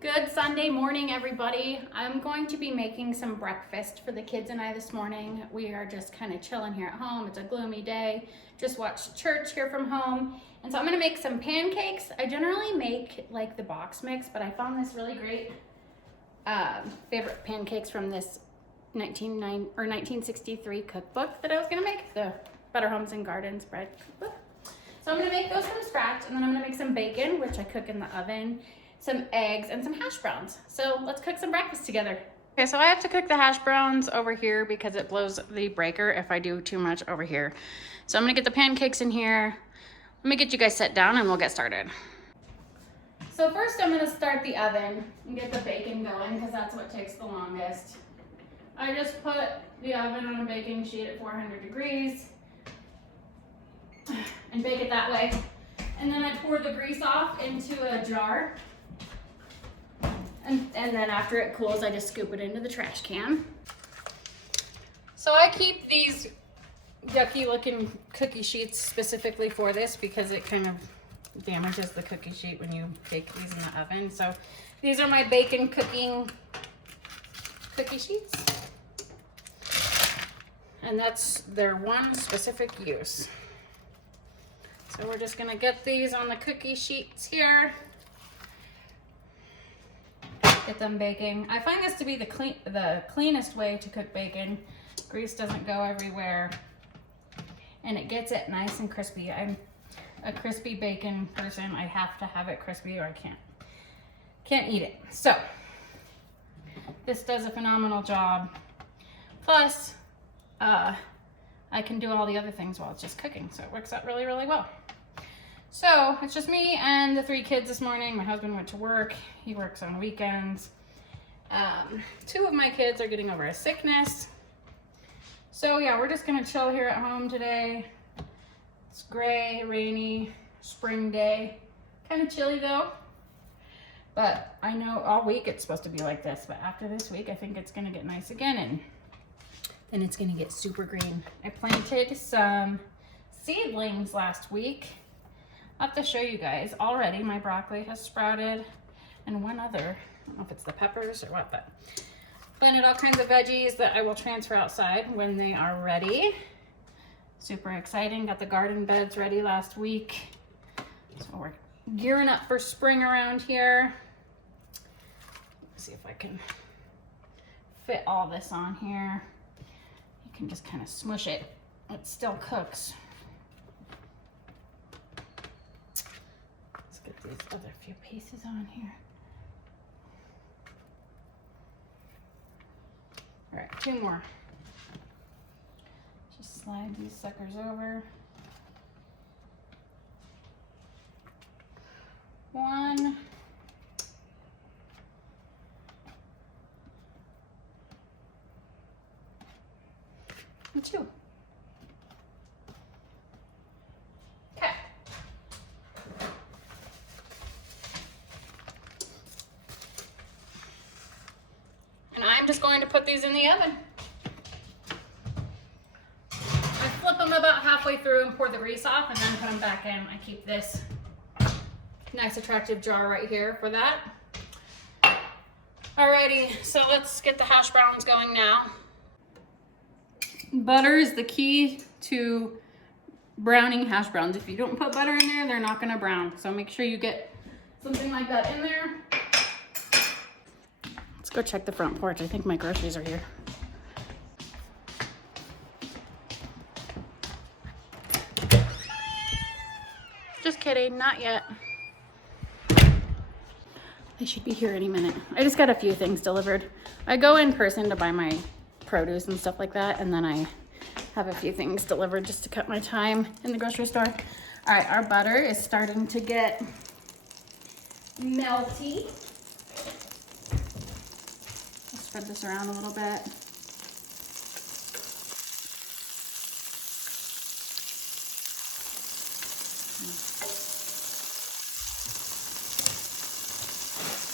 Good Sunday morning, everybody. I'm going to be making some breakfast for the kids and I this morning. We are just kind of chilling here at home. It's a gloomy day. Just watched church here from home. And so I'm gonna make some pancakes. I generally make like the box mix, but I found this really great favorite pancakes from this 1963 cookbook that I was gonna make, the Better Homes and Gardens bread cookbook. So I'm gonna make those from scratch, and then I'm gonna make some bacon, which I cook in the oven, some eggs, and some hash browns. So let's cook some breakfast together. Okay, so I have to cook the hash browns over here because it blows the breaker if I do too much over here. So I'm gonna get the pancakes in here. Let me get you guys set down and we'll get started. So first I'm gonna start the oven and get the bacon going because that's what takes the longest. I just put the oven on a baking sheet at 400 degrees and bake it that way. And then I pour the grease off into a jar. And then after it cools, I just scoop it into the trash can. So I keep these yucky looking cookie sheets specifically for this because it kind of damages the cookie sheet when you bake these in the oven. So these are my bacon cooking cookie sheets. And that's their one specific use. So we're just gonna get these on the cookie sheets here. Get them baking. I find this to be the cleanest way to cook bacon. Grease doesn't go everywhere and it gets it nice and crispy. I'm a crispy bacon person. I have to have it crispy or I can't eat it. So this does a phenomenal job. Plus I can do all the other things while it's just cooking, so it works out really, really well. So it's just me and the 3 kids this morning. My husband went to work. He works on weekends. 2 of my kids are getting over a sickness. So yeah, we're just gonna chill here at home today. It's gray, rainy, spring day. Kind of chilly though. But I know all week it's supposed to be like this, but after this week, I think it's gonna get nice again and then it's gonna get super green. I planted some seedlings last week. I'll have to show you guys. Already my broccoli has sprouted and one other, I don't know if it's the peppers or what, but planted all kinds of veggies that I will transfer outside when they are ready. Super exciting. Got the garden beds ready last week. So we're gearing up for spring around here. Let's see if I can fit all this on here. You can just kind of smush it. It still cooks. Let's get these other few pieces on here. All right, 2 more. Just slide these suckers over. 1. And 2. Okay. And I'm just going to put these in the oven. I flip them about halfway through and pour the grease off and then put them back in. I keep this nice attractive jar right here for that. Alrighty, so let's get the hash browns going now. Butter is the key to browning hash browns. If you don't put butter in there, they're not gonna brown. So make sure you get something like that in there. Let's go check the front porch. I think my groceries are here. Just kidding, not yet. They should be here any minute. I just got a few things delivered. I go in person to buy my produce and stuff like that, and then I have a few things delivered just to cut my time in the grocery store. All right, our butter is starting to get melty. I'll spread this around a little bit.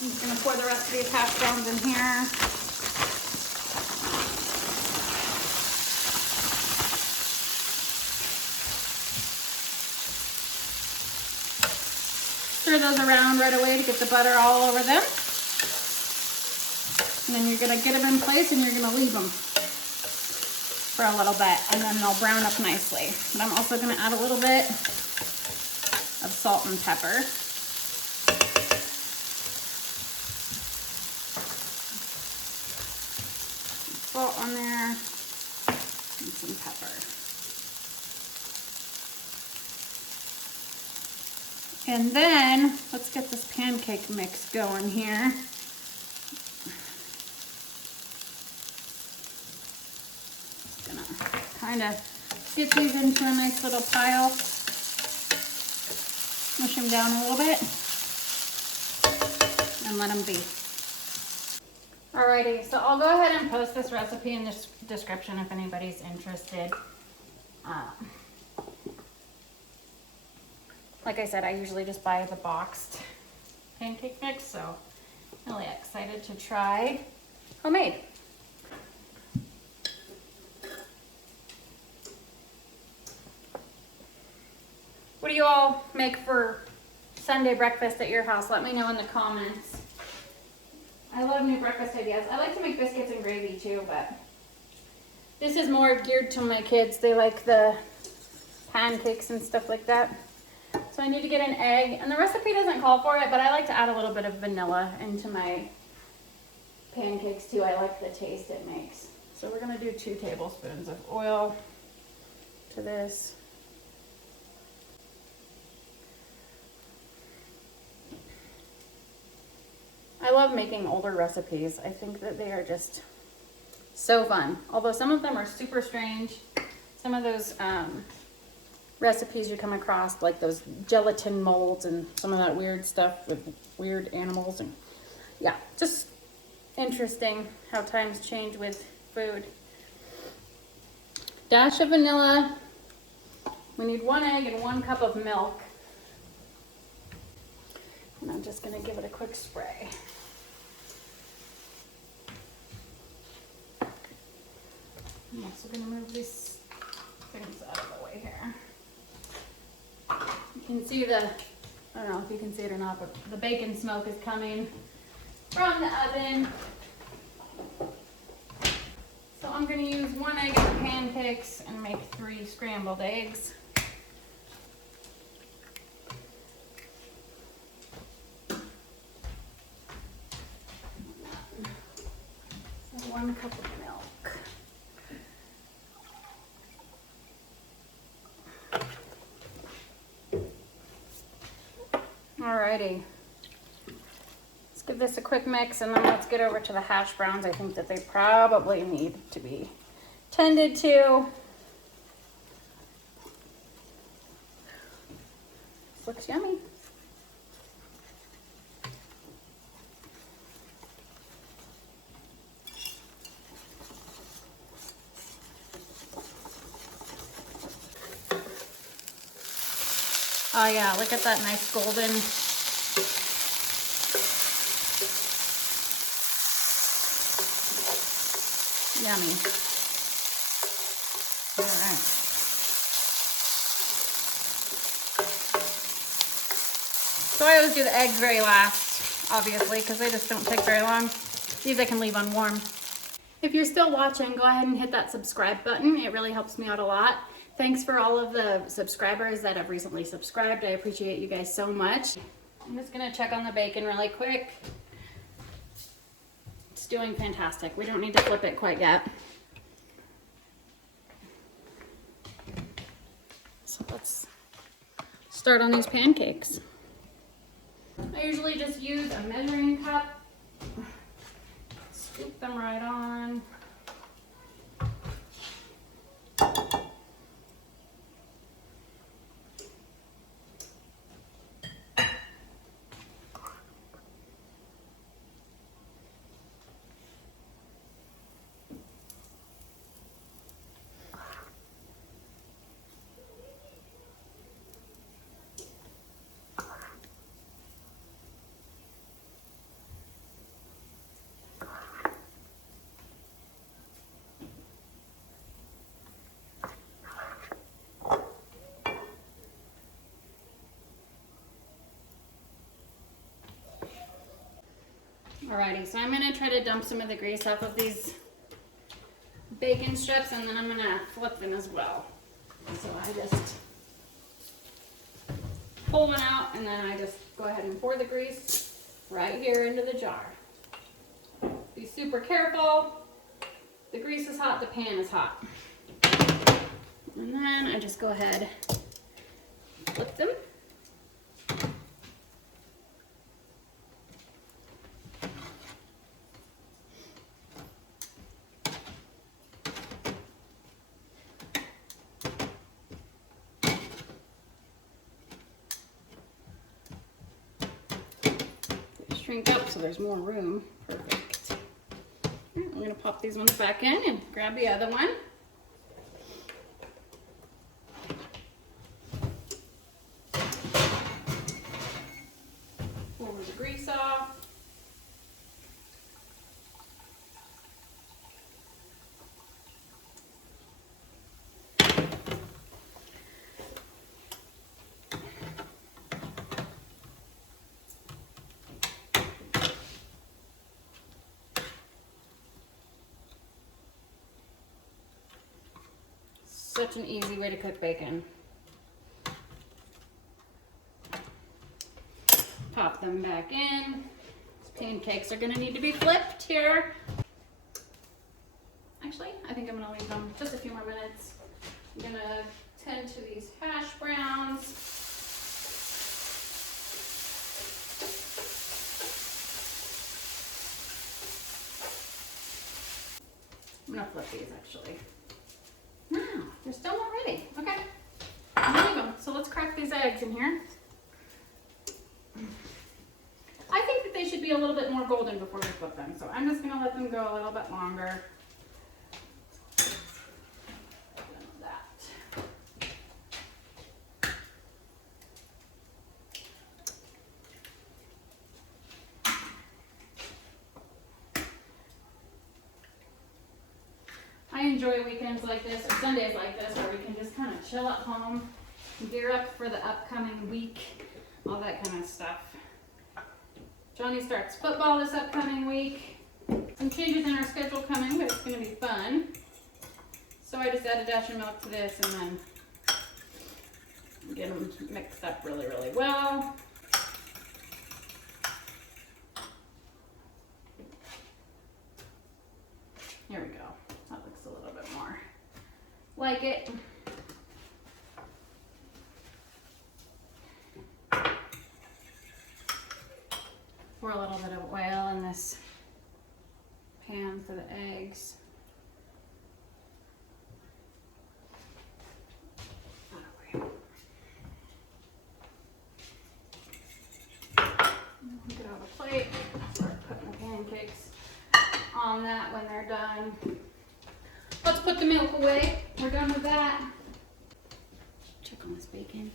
I'm just gonna pour the rest of these hash browns in here. Stir those around right away to get the butter all over them. And then you're gonna get them in place and you're gonna leave them for a little bit, and then they'll brown up nicely. But I'm also gonna add a little bit of salt and pepper. Salt on there and some pepper. And then let's get this pancake mix going here. Gonna kind of get these into a nice little pile. Mush them down a little bit and let them be. Alrighty, so I'll go ahead and post this recipe in the description if anybody's interested. Like I said, I usually just buy the boxed pancake mix, so I'm really excited to try homemade. What do you all make for Sunday breakfast at your house? Let me know in the comments. I love new breakfast ideas. I like to make biscuits and gravy too, but this is more geared to my kids. They like the pancakes and stuff like that. So I need to get an egg, and the recipe doesn't call for it, but I like to add a little bit of vanilla into my pancakes too. I like the taste it makes. So we're gonna do 2 tablespoons of oil to this. I love making older recipes. I think that they are just so fun. Although some of them are super strange. Some of those recipes you come across, like those gelatin molds and some of that weird stuff with weird animals. And yeah, just interesting how times change with food. Dash of vanilla. We need 1 egg and 1 cup of milk. And I'm just gonna give it a quick spray. I'm also gonna move these things out of the way here. You can see I don't know if you can see it or not, but the bacon smoke is coming from the oven. So I'm gonna use 1 egg in the pancakes and make 3 scrambled eggs. So 1 cup of milk. Alrighty, let's give this a quick mix and then let's get over to the hash browns. I think that they probably need to be tended to. This looks yummy. Oh yeah, look at that nice golden. Yummy. All right. So I always do the eggs very last, obviously, because they just don't take very long. These I can leave on warm. If you're still watching, go ahead and hit that subscribe button. It really helps me out a lot. Thanks for all of the subscribers that have recently subscribed. I appreciate you guys so much. I'm just gonna check on the bacon really quick. It's doing fantastic. We don't need to flip it quite yet. So let's start on these pancakes. I usually just use a measuring cup. Scoop them right on. Alrighty, so I'm gonna try to dump some of the grease off of these bacon strips, and then I'm gonna flip them as well. So I just pull one out, and then I just go ahead and pour the grease right here into the jar. Be super careful. The grease is hot, the pan is hot. And then I just go ahead, flip them. Shrink up so there's more room. Perfect. I'm going to pop these ones back in and grab the other one. Pull the grease off. Such an easy way to cook bacon. Pop them back in. These pancakes are gonna need to be flipped here. Actually, I think I'm gonna leave them just a few more minutes. I'm gonna tend to these hash browns. I'm gonna flip these actually. Wow, they're still not ready. Okay, I'm gonna leave them. So let's crack these eggs in here. I think that they should be a little bit more golden before we flip them. So I'm just gonna let them go a little bit longer. I enjoy weekends like this, or Sundays like this, where we can just kind of chill at home, gear up for the upcoming week, all that kind of stuff. Johnny starts football this upcoming week. Some changes in our schedule coming, but it's going to be fun. So I just add a dash of milk to this and then get them mixed up really, really well. Here we go. That looks a little bit more like it. Pour a little bit of oil in this pan for the eggs. Get out a plate. Start putting the pancakes on that when they're done. Let's put the milk away. We're done with that. Check on this bacon.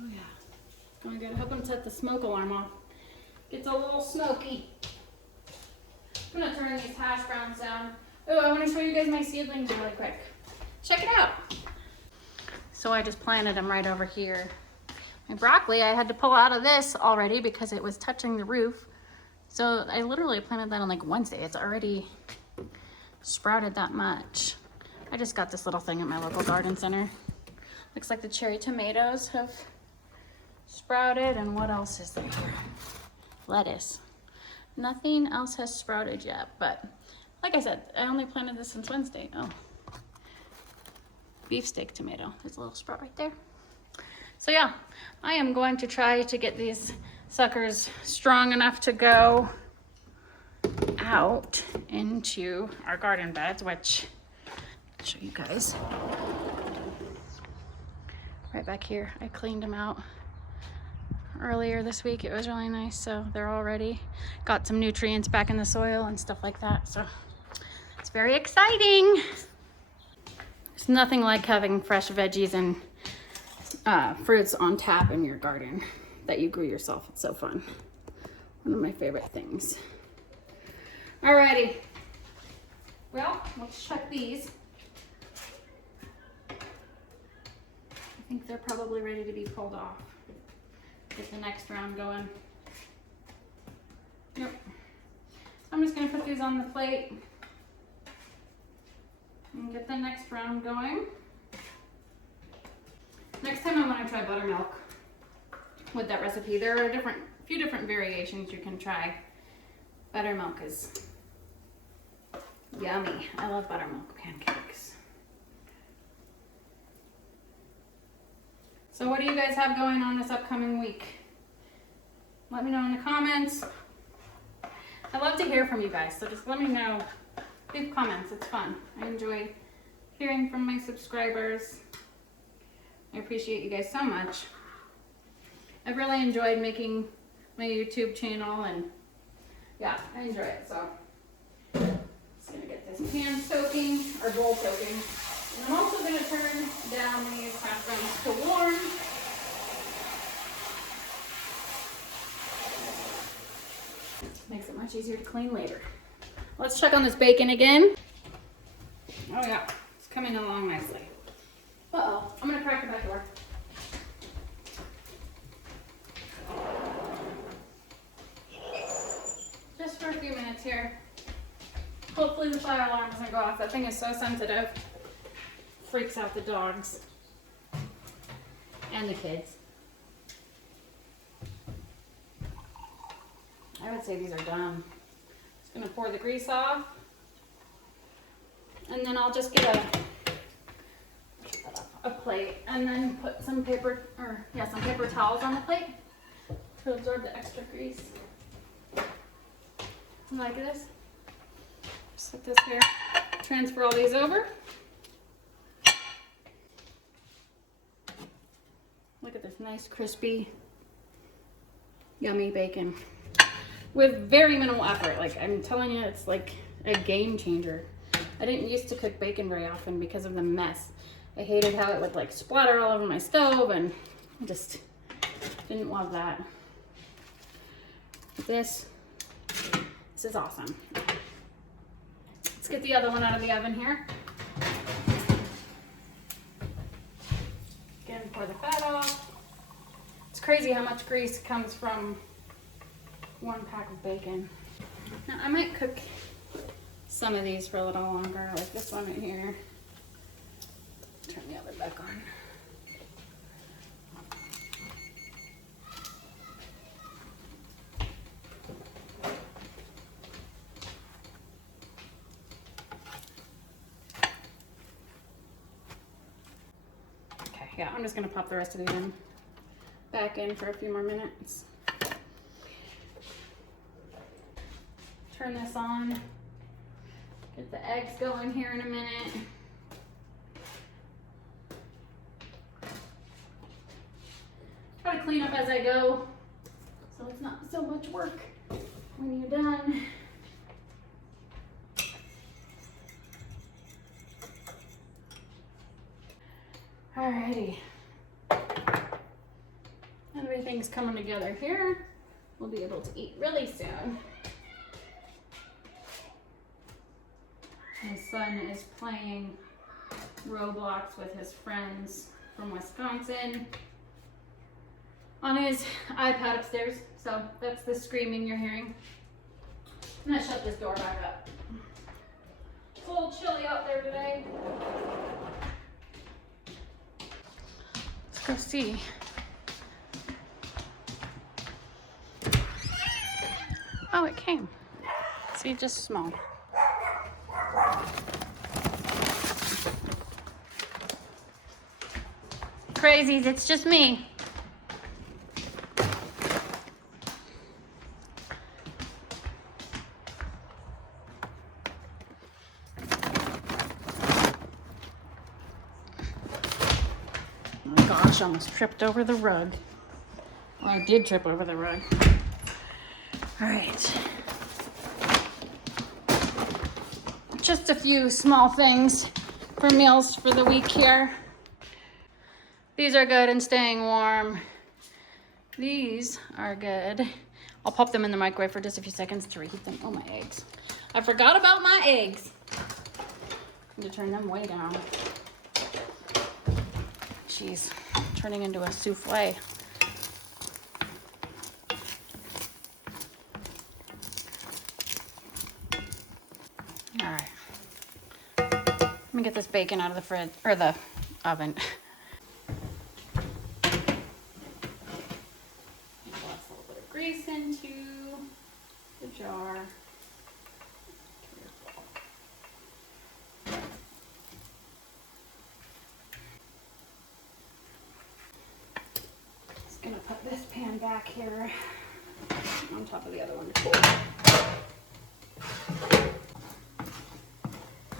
Oh yeah. Going good. I hope I'm set the smoke alarm off. It's a little smoky. I'm gonna turn these hash browns down. Oh, I want to show you guys my seedlings really quick. Check it out. So I just planted them right over here. My broccoli, I had to pull out of this already because it was touching the roof. So I literally planted that on like Wednesday. It's already sprouted that much. I just got this little thing at my local garden center. Looks like the cherry tomatoes have sprouted. And what else is there here? Lettuce. Nothing else has sprouted yet, but like I said, I only planted this since Wednesday. Oh, beefsteak tomato. There's a little sprout right there. So yeah, I am going to try to get these suckers strong enough to go out into our garden beds, which I'll show you guys. Right back here, I cleaned them out earlier this week. It was really nice, so they're all ready. Got some nutrients back in the soil and stuff like that, so it's very exciting. There's nothing like having fresh veggies and fruits on tap in your garden that you grew yourself. It's so fun. One of my favorite things. Alrighty. Well, let's check these. I think they're probably ready to be pulled off. Get the next round going. Yep. these on the plate and get the next round going. Next time I want to try buttermilk with that recipe. There are a few different variations you can try. Buttermilk is yummy. I love buttermilk pancakes. So what do you guys have going on this upcoming week? Let me know in the comments. I love to hear from you guys, so just let me know. Leave comments, it's fun. I enjoy hearing from my subscribers. I appreciate you guys so much. I've really enjoyed making my YouTube channel, and yeah, I enjoy it. So just gonna get this pan soaking, or bowl soaking. And I'm also gonna turn down these hash browns to warm. Makes it much easier to clean later. Let's check on this bacon again. Oh yeah, it's coming along nicely. Uh-oh, I'm gonna crack the back door. Just for a few minutes here. Hopefully the fire alarm doesn't go off. That thing is so sensitive. Freaks out the dogs. And the kids. I would say these are done. Just gonna pour the grease off. And then I'll just get a plate and then put some paper towels on the plate to absorb the extra grease. Like this. Just put this here. Transfer all these over. Look at this nice, crispy, yummy bacon with very minimal effort. Like, I'm telling you, it's like a game changer. I didn't used to cook bacon very often because of the mess. I hated how it would like splatter all over my stove, and I just didn't love that. This is awesome. Let's get the other one out of the oven here. Again, pour the fat off. It's crazy how much grease comes from one pack of bacon. Now I might cook some of these for a little longer, like this one right here. Turn the oven back on. Okay, yeah, I'm just gonna pop the rest of these back in for a few more minutes. Turn this on. Get the eggs going here in a minute. Try to clean up as I go, so it's not so much work when you're done. Alrighty. Everything's coming together here. We'll be able to eat really soon. My son is playing Roblox with his friends from Wisconsin on his iPad upstairs. So that's the screaming you're hearing. I'm gonna shut this door back up. It's a little chilly out there today. Let's go see. Oh, it came. See, just small. Crazies, it's just me. Oh gosh, I almost tripped over the rug. Well, I did trip over the rug. All right. Just a few small things for meals for the week here. These are good and staying warm. These are good. I'll pop them in the microwave for just a few seconds to reheat them. Oh, my eggs. I forgot about my eggs. I'm gonna turn them way down. Jeez, turning into a souffle. All right. Let me get this bacon out of the fridge, or the oven. Lots a little bit of grease into the jar. Just gonna put this pan back here on top of the other one. Cool.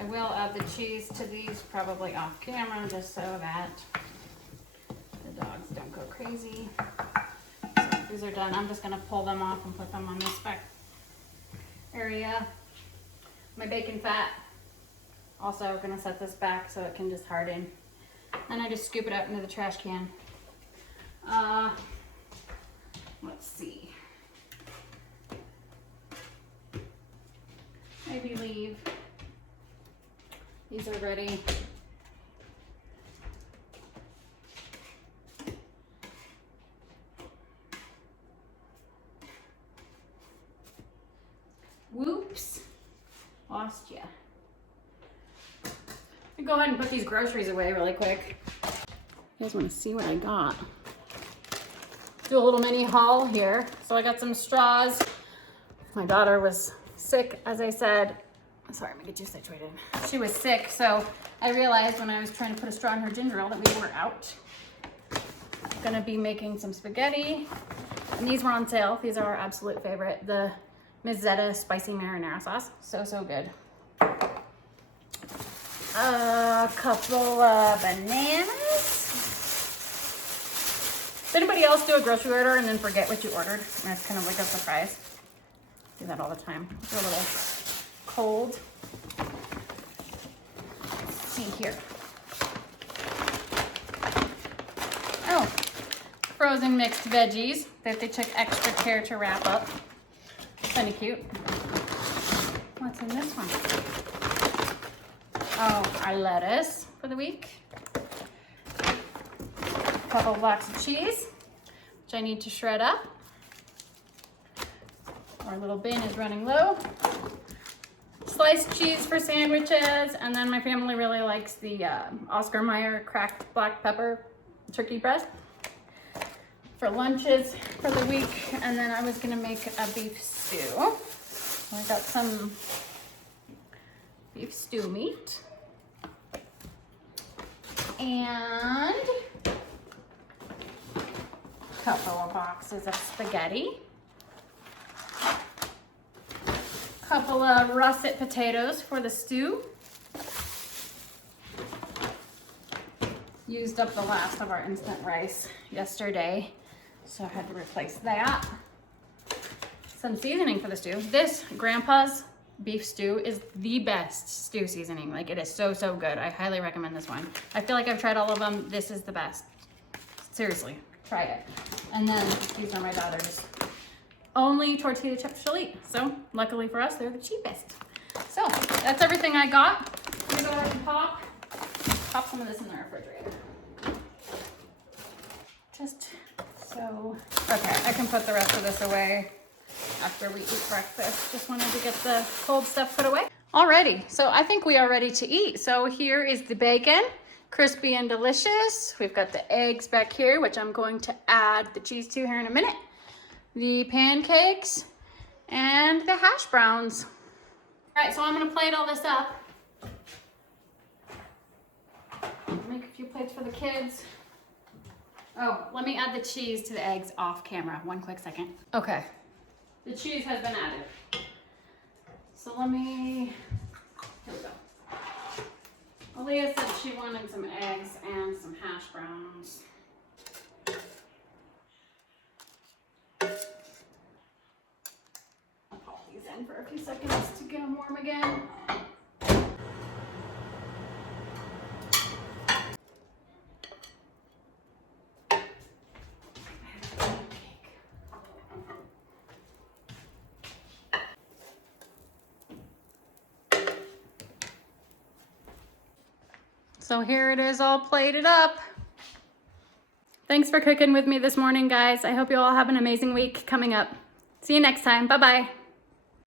I will add the cheese to these probably off camera just so that the dogs don't go crazy. So if these are done, I'm just gonna pull them off and put them on this back area. My bacon fat, also gonna set this back so it can just harden. And I just scoop it out into the trash can. Let's see. Maybe leave. These are ready. Whoops, lost ya. I'll go ahead and put these groceries away really quick. You guys wanna see what I got? Do a little mini haul here. So I got some straws. My daughter was sick, as I said. Sorry, let me get you situated. She was sick, so I realized when I was trying to put a straw in her ginger ale that we were out. I'm gonna be making some spaghetti. And these were on sale. These are our absolute favorite. The Ms. Zeta spicy marinara sauce. So, so good. A couple of bananas. Does anybody else do a grocery order and then forget what you ordered? And it's kind of like a surprise. I do that all the time. They're a little cold. Let's see here. Oh, frozen mixed veggies that they took extra care to wrap up. Kind of cute. What's in this one? Oh, our lettuce for the week. A couple blocks of cheese, which I need to shred up. Our little bin is running low. Sliced cheese for sandwiches, and then my family really likes the Oscar Mayer cracked black pepper turkey breast for lunches for the week. And then I was gonna make a beef stew. So I got some beef stew meat and a couple of boxes of spaghetti. Couple of russet potatoes for the stew. Used up the last of our instant rice yesterday, so I had to replace that. Some seasoning for the stew. This Grandpa's beef stew is the best stew seasoning. Like, it is so, so good. I highly recommend this one. I feel like I've tried all of them. This is the best. Seriously, try it. And then these are my daughter's. Only tortilla chips she'll eat. So luckily for us, they're the cheapest. So that's everything I got. I'm gonna go ahead and pop some of this in the refrigerator. Just so, okay, I can put the rest of this away after we eat breakfast. Just wanted to get the cold stuff put away. Alrighty, so I think we are ready to eat. So here is the bacon, crispy and delicious. We've got the eggs back here, which I'm going to add the cheese to here in a minute. The pancakes, and the hash browns. All right, so I'm gonna plate all this up. Make a few plates for the kids. Oh, let me add the cheese to the eggs off camera. One quick second. Okay, the cheese has been added. So let me, here we go. Aaliyah said she wanted some eggs and some hash browns. I'll pop these in for a few seconds to get them warm again. So here it is all plated up. Thanks for cooking with me this morning, guys. I hope you all have an amazing week coming up. See you next time. Bye-bye.